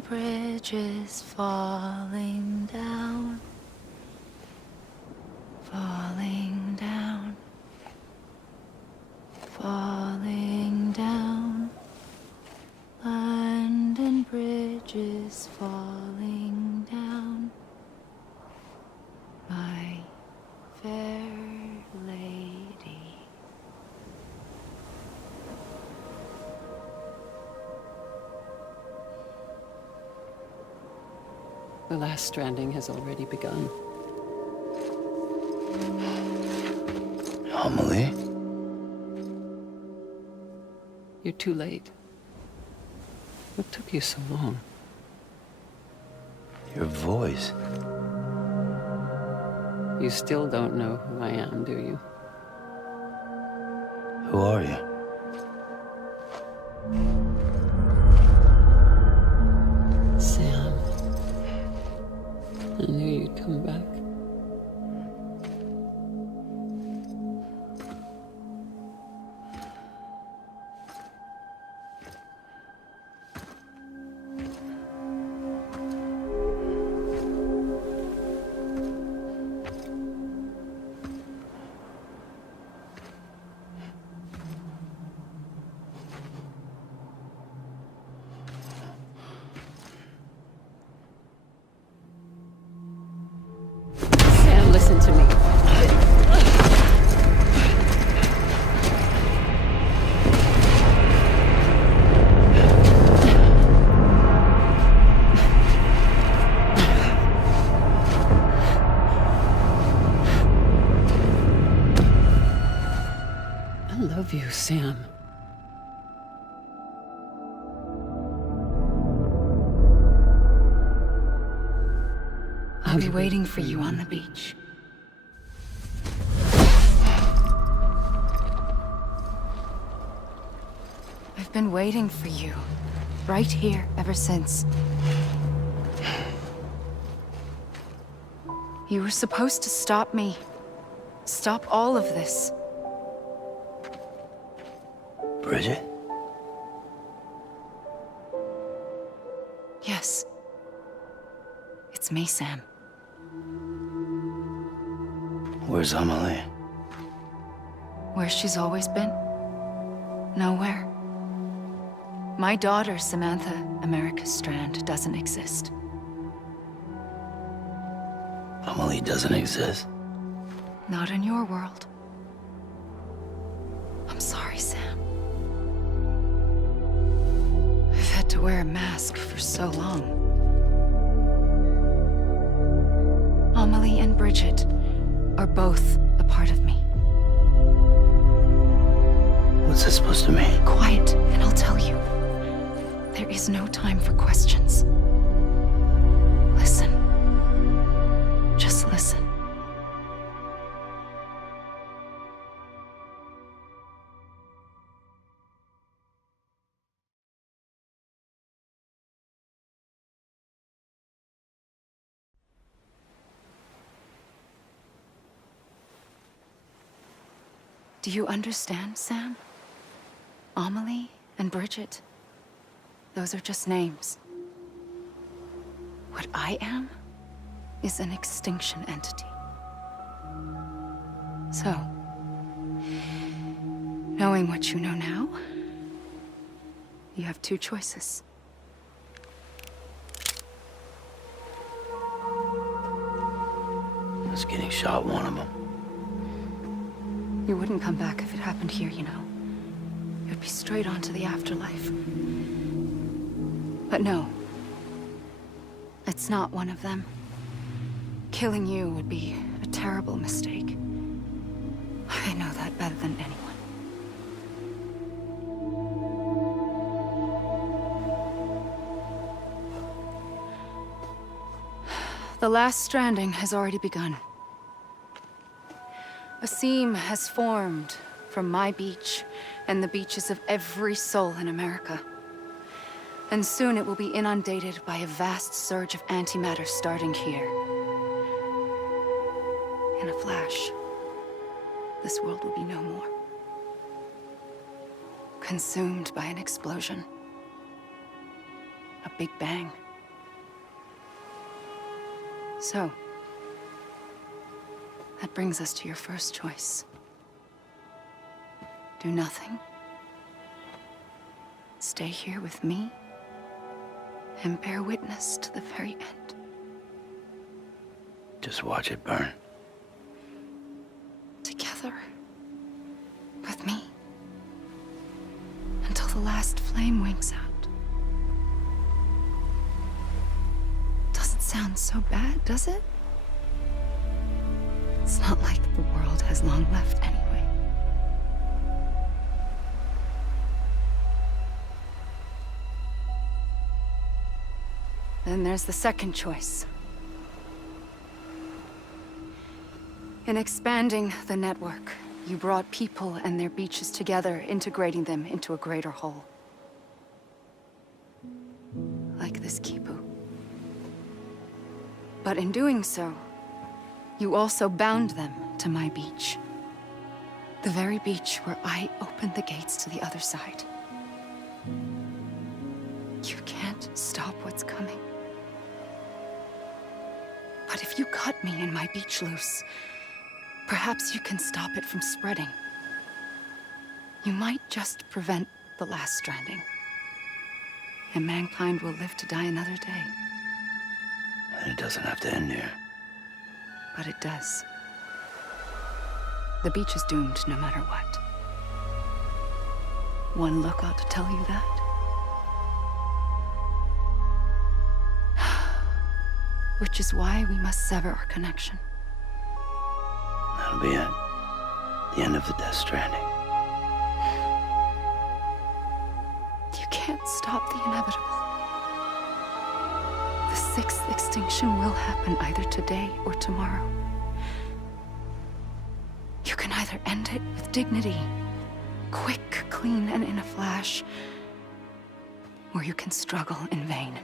Abandoned bridges falling down, falling down, falling down. London bridges falling down, my fair lady. The last stranding has already begun. Amelie? You're too late. What took you so long? Your voice. You still don't know who I am, do you? Who are you? Sam. I knew you'd come back. Sam, listen to me. I love you, Sam. I'll be waiting for you on the beach. I've been waiting for you, right here, ever since. You were supposed to stop me. Stop all of this. Bridget? Yes. It's me, Sam. Where's Amelie? Where she's always been? Nowhere. My daughter, Samantha America Strand, doesn't exist. Amelie doesn't exist? Not in your world. I'm sorry, Sam. I've had to wear a mask for so long. Amelie and Bridget are both a part of me. What's this supposed to mean? Quiet, and I'll tell you. There is no time for questions. Listen. Just listen. Do you understand, Sam? Amelie and Bridget, those are just names. What I am is an extinction entity. So, knowing what you know now, you have two choices. Was getting shot one of them. You wouldn't come back if it happened here, you know. You'd be straight on to the afterlife. But no. It's not one of them. Killing you would be a terrible mistake. I know that better than anyone. The last stranding has already begun. A seam has formed from my beach and the beaches of every soul in America. And soon it will be inundated by a vast surge of antimatter starting here. In a flash, this world will be no more. Consumed by an explosion. A big bang. So, that brings us to your first choice. Do nothing. Stay here with me and bear witness to the very end. Just watch it burn. Together. With me. Until the last flame winks out. Doesn't sound so bad, does it? It's not like the world has long left anyway. Then there's the second choice. In expanding the network, you brought people and their beaches together, integrating them into a greater whole. Like this Kipu. But in doing so, you also bound them to my beach. The very beach where I opened the gates to the other side. You can't stop what's coming. But if you cut me and my beach loose, perhaps you can stop it from spreading. You might just prevent the last stranding. And mankind will live to die another day. And it doesn't have to end here. But it does. The beach is doomed no matter what. One look ought to tell you that. Which is why we must sever our connection. That'll be it. The end of the Death Stranding. You can't stop the inevitable. The sixth extinction will happen either today or tomorrow. You can either end it with dignity, quick, clean, and in a flash, or you can struggle in vain,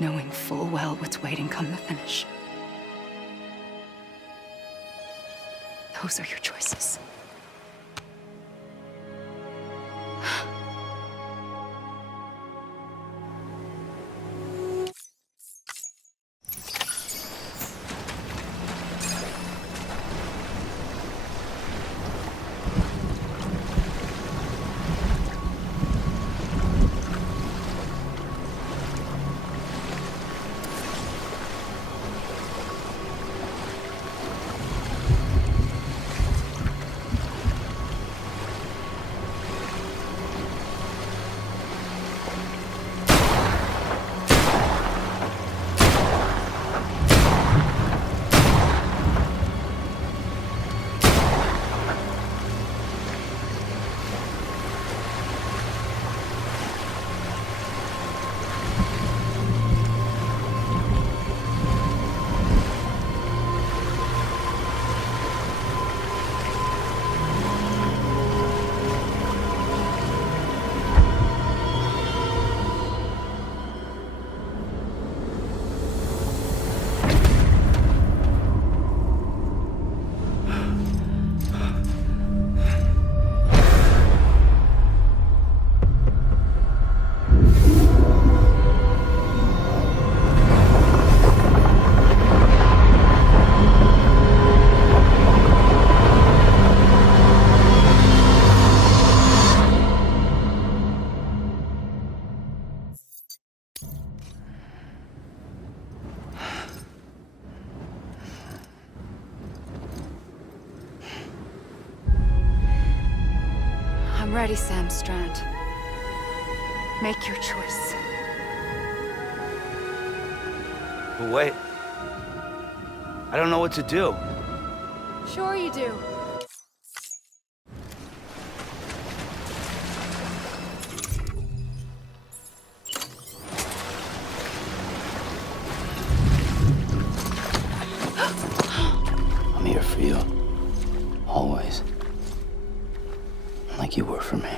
knowing full well what's waiting come the finish. Those are your choices. I'm ready, Sam Strand. Make your choice. But wait. I don't know what to do. Sure you do. I'm here for you. Always. Like you were for me.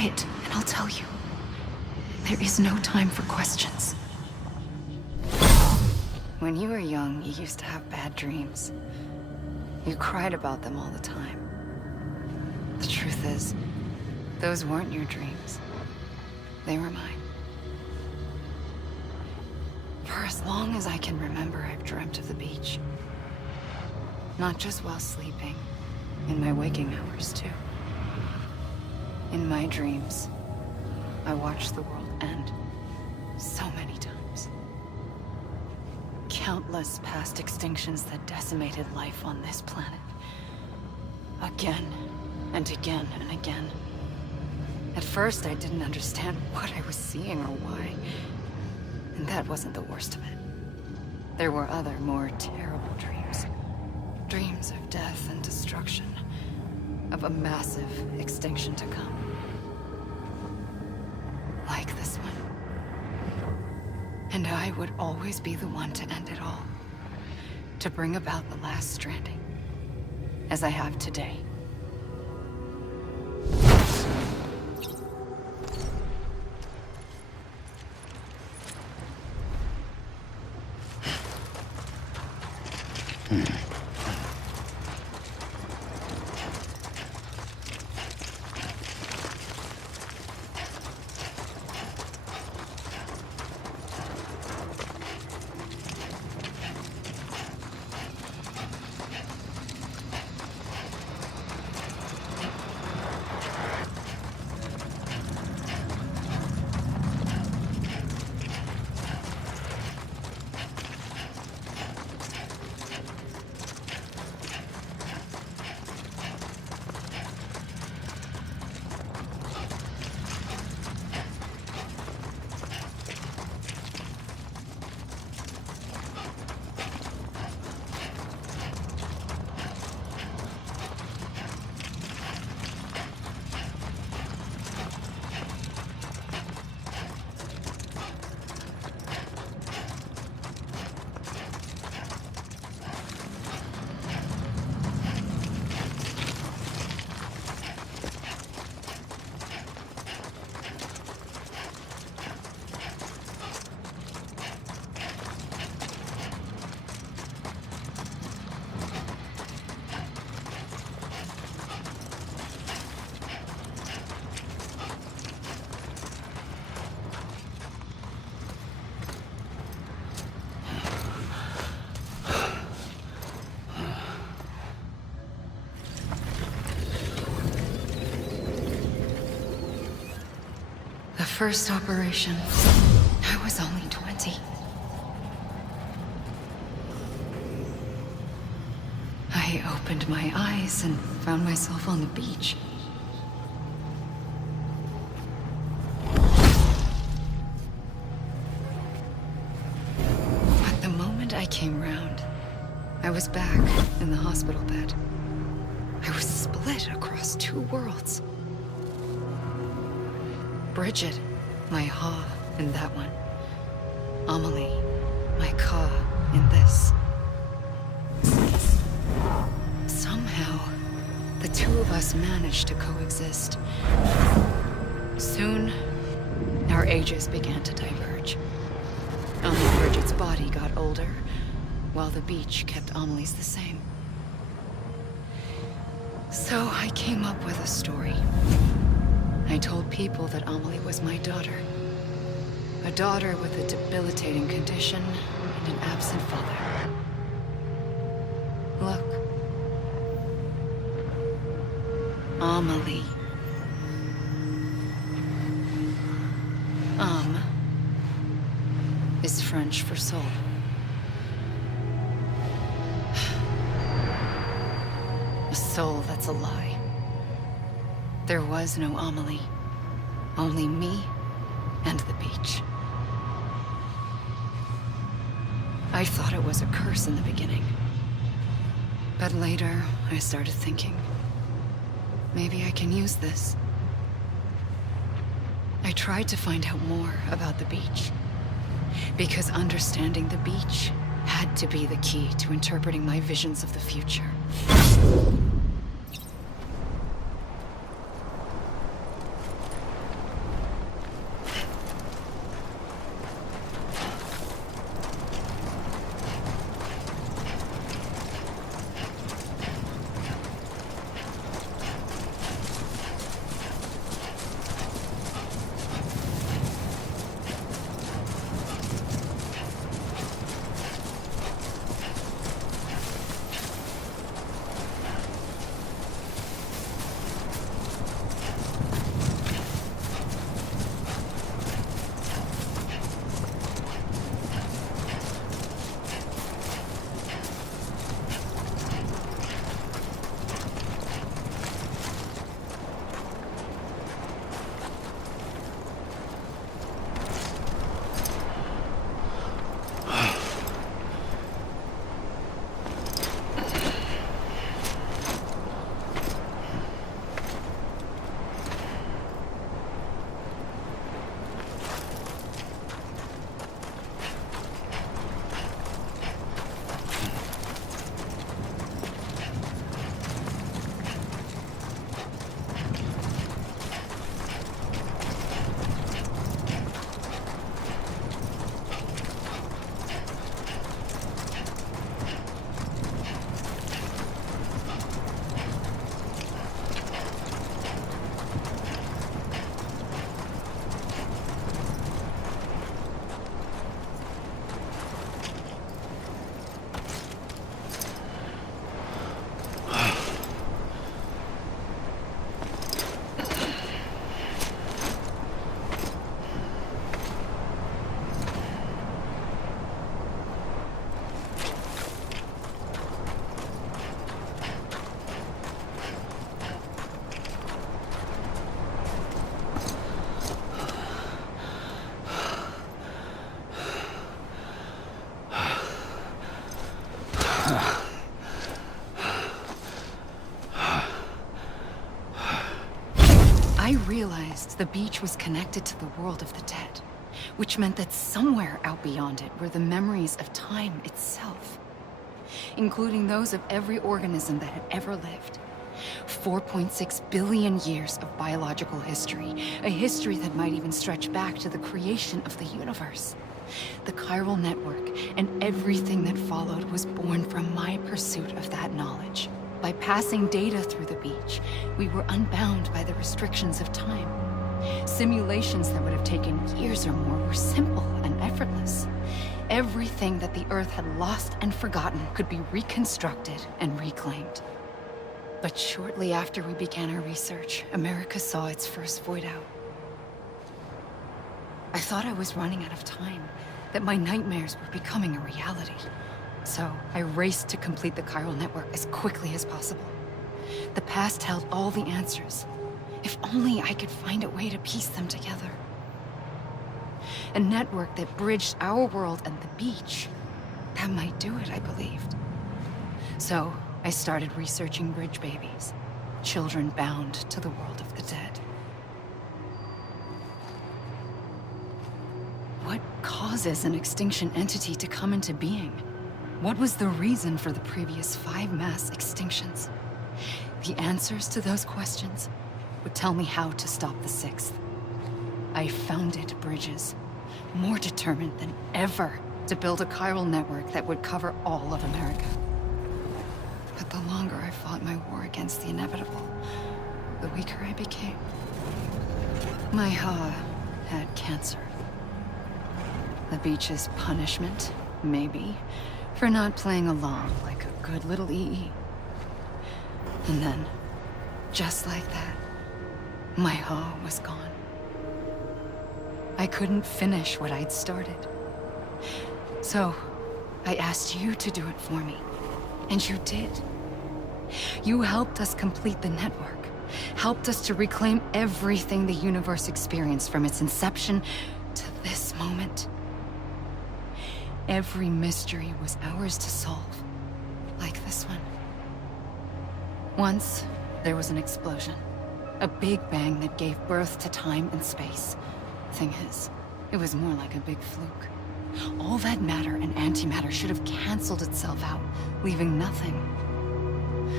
quiet, and I'll tell you. There is no time for questions. When you were young, you used to have bad dreams. You cried about them all the time. The truth is, those weren't your dreams. They were mine. For as long as I can remember, I've dreamt of the beach. Not just while sleeping, in my waking hours too. In my dreams, I watched the world end so many times. Countless past extinctions that decimated life on this planet. Again, and again, and again. At first, I didn't understand what I was seeing or why. And that wasn't the worst of it. There were other, more terrible dreams. Dreams of death and destruction. Of a massive extinction to come. Like this one. And I would always be the one to end it all. To bring about the last stranding. As I have today. First operation, I was only 20. I opened my eyes and found myself on the beach. But the moment I came round, I was back in the hospital bed. I was split across two worlds. Bridget, my Ha in that one. Amelie, my Ka in this. Somehow, the two of us managed to coexist. Soon, our ages began to diverge. Only Bridget's body got older, while the beach kept Amelie's the same. So I came up with a story. I told people that Amelie was my daughter. A daughter with a debilitating condition and an absent father. Look. Amelie. Âme is French for soul. A soul that's a lie. There was no Amelie. Only me and the beach. I thought it was a curse in the beginning. But later, I started thinking, maybe I can use this. I tried to find out more about the beach. Because understanding the beach had to be the key to interpreting my visions of the future. I realized the beach was connected to the world of the dead, which meant that somewhere out beyond it were the memories of time itself, including those of every organism that had ever lived. 4.6 billion years of biological history, a history that might even stretch back to the creation of the universe. The chiral network and everything that followed was born from my pursuit of that knowledge. By passing data through the beach, we were unbound by the restrictions of time. Simulations that would have taken years or more were simple and effortless. Everything that the Earth had lost and forgotten could be reconstructed and reclaimed. But shortly after we began our research, America saw its first void out. I thought I was running out of time, that my nightmares were becoming a reality. So I raced to complete the chiral network as quickly as possible. The past held all the answers. If only I could find a way to piece them together. A network that bridged our world and the beach. That might do it, I believed. So I started researching bridge babies, children bound to the world of the dead. What causes an extinction entity to come into being? What was the reason for the previous 5 mass extinctions? The answers to those questions would tell me how to stop the 6th. I founded bridges, more determined than ever to build a chiral network that would cover all of America. But the longer I fought my war against the inevitable, the weaker I became. My Ha had cancer. The beach's punishment, maybe, for not playing along like a good little EE. And then, just like that, my Ha was gone. I couldn't finish what I'd started. So, I asked you to do it for me. And you did. You helped us complete the network. Helped us to reclaim everything the universe experienced from its inception to this moment. Every mystery was ours to solve. Like this one. Once, there was an explosion. A big bang that gave birth to time and space. Thing is, it was more like a big fluke. All that matter and antimatter should have canceled itself out, leaving nothing.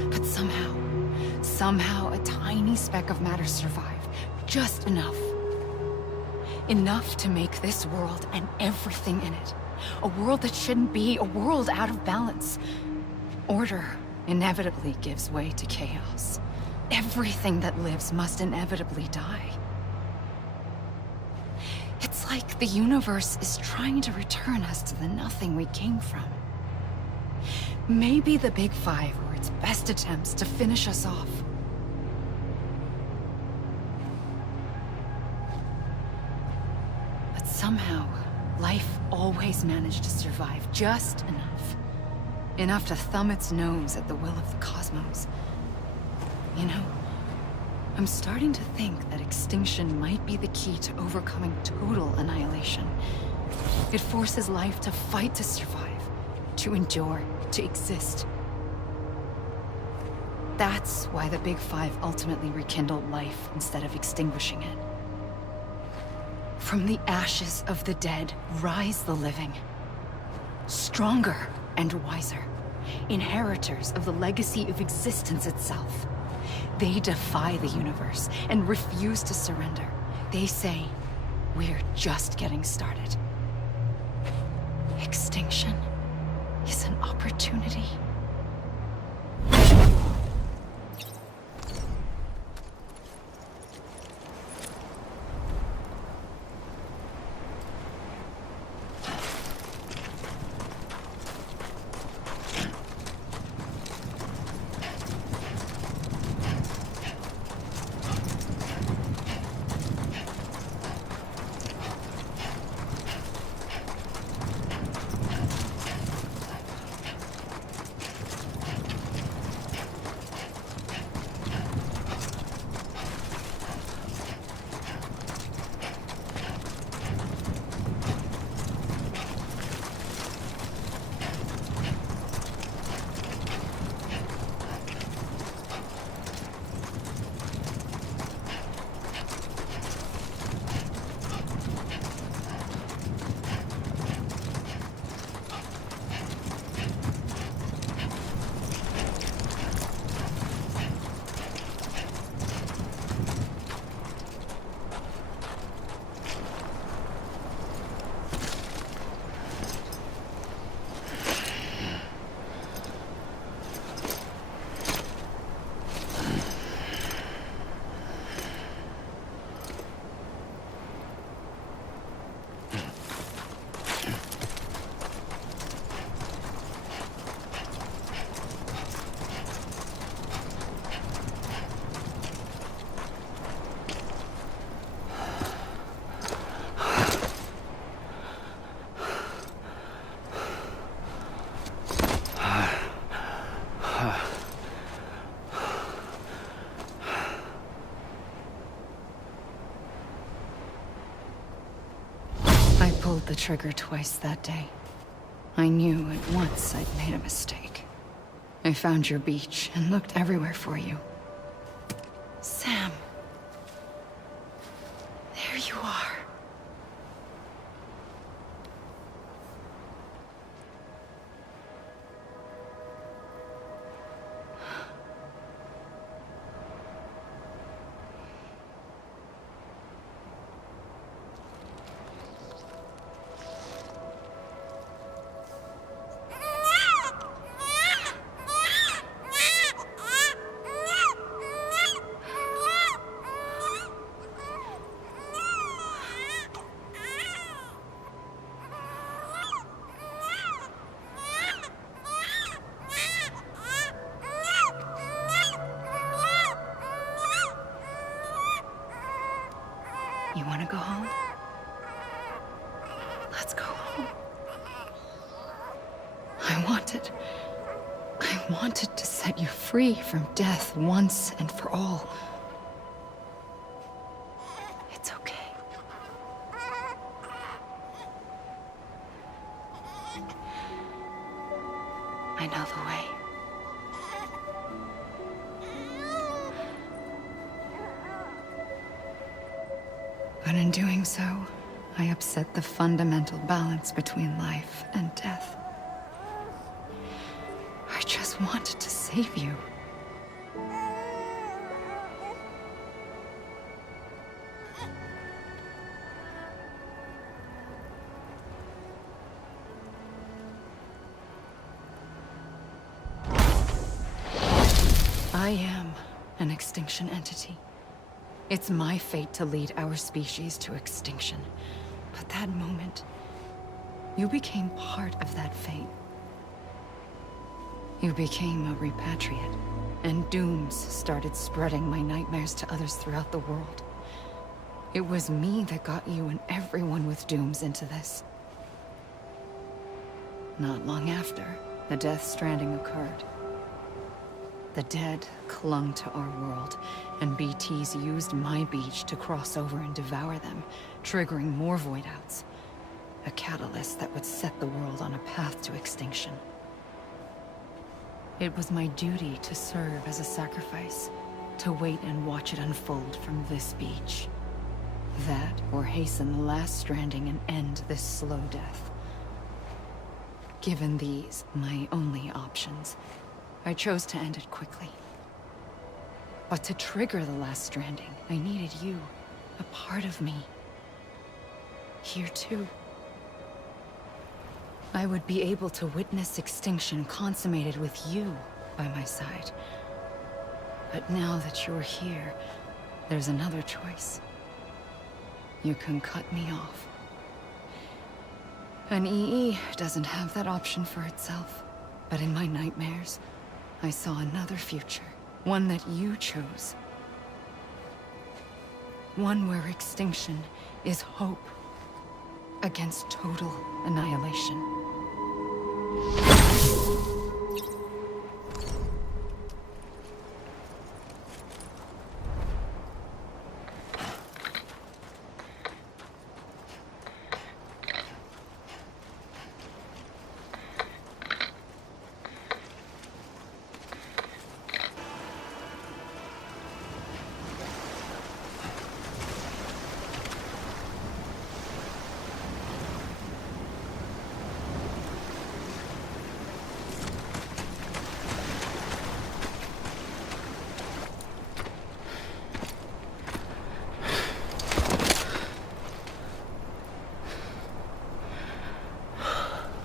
But somehow a tiny speck of matter survived. Just enough. Enough to make this world and everything in it. A world that shouldn't be, a world out of balance. Order inevitably gives way to chaos. Everything that lives must inevitably die. It's like the universe is trying to return us to the nothing we came from. Maybe the Big Five were its best attempts to finish us off. But somehow, life always managed to survive just enough. Enough to thumb its nose at the will of the cosmos. You know, I'm starting to think that extinction might be the key to overcoming total annihilation. It forces life to fight to survive, to endure, to exist. That's why the Big Five ultimately rekindled life instead of extinguishing it. From the ashes of the dead rise the living. Stronger and wiser. Inheritors of the legacy of existence itself. They defy the universe and refuse to surrender. They say, we're just getting started. Extinction is an opportunity. the trigger twice that day. I knew at once I'd made a mistake. I found your beach and looked everywhere for you. Sam. There you are. You want to go home? Let's go home. I wanted to set you free from death once and for all. It's okay. I know the way. But in doing so, I upset the fundamental balance between life and death. I just wanted to save you. I am an extinction entity. It's my fate to lead our species to extinction. But that moment, you became part of that fate. You became a repatriate, and dooms started spreading my nightmares to others throughout the world. It was me that got you and everyone with dooms into this. Not long after, the Death Stranding occurred. The dead clung to our world, and BTs used my beach to cross over and devour them, triggering more void outs. A catalyst that would set the world on a path to extinction. It was my duty to serve as a sacrifice, to wait and watch it unfold from this beach. That, or hasten the last stranding and end this slow death. Given these, my only options, I chose to end it quickly. But to trigger the last stranding, I needed you, a part of me. Here too. I would be able to witness extinction consummated with you by my side. But now that you're here, there's another choice. You can cut me off. An EE doesn't have that option for itself. But in my nightmares, I saw another future. One that you chose. One where extinction is hope against total annihilation.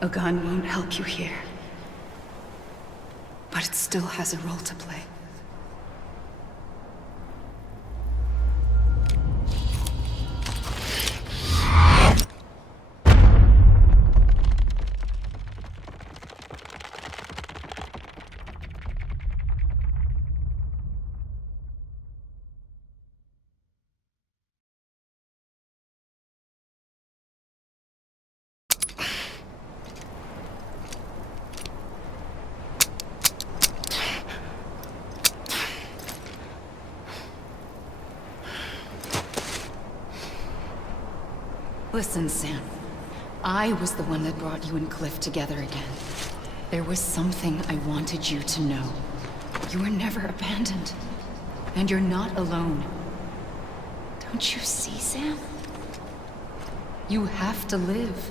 A gun won't help you here. But it still has a role to play. Listen, Sam. I was the one that brought you and Cliff together again. There was something I wanted you to know. You were never abandoned. And you're not alone. Don't you see, Sam? You have to live.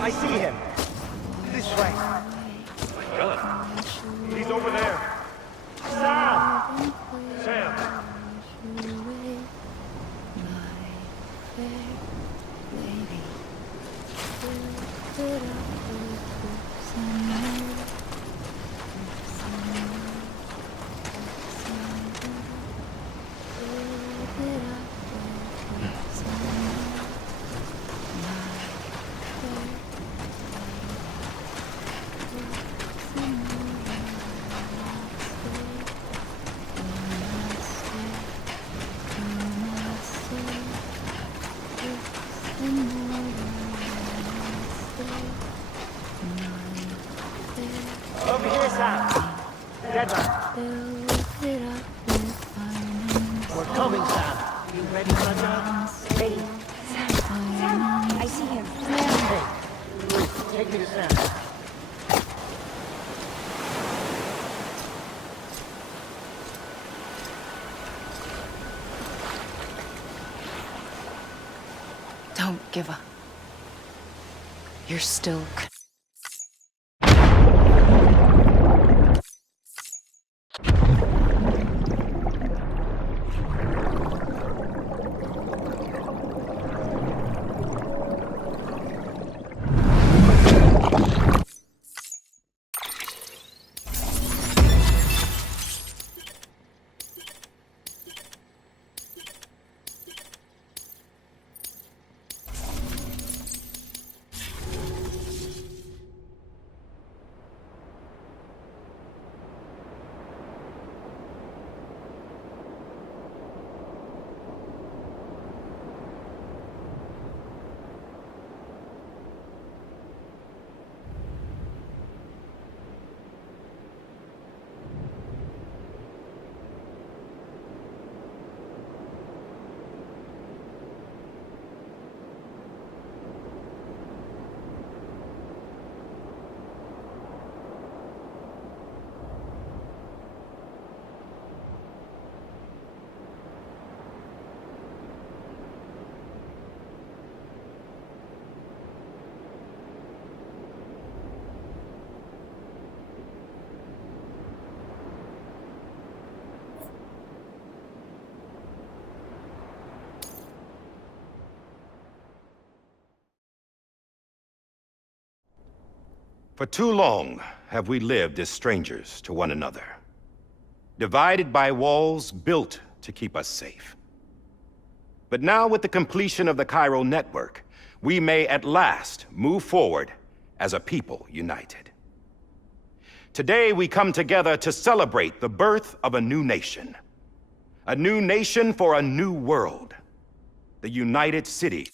I see him. This way. Really? He's over there. Sam! Sam! Over here, Sam. Deadline. We're coming, Sam. You ready, Sundown? Ready. Sam, I see him. Hey, wait, take me to Sam. Don't give up. You're still... For too long have we lived as strangers to one another, divided by walls built to keep us safe. But now, with the completion of the chiral network, we may at last move forward as a people united. Today, we come together to celebrate the birth of a new nation. A new nation for a new world. The United City.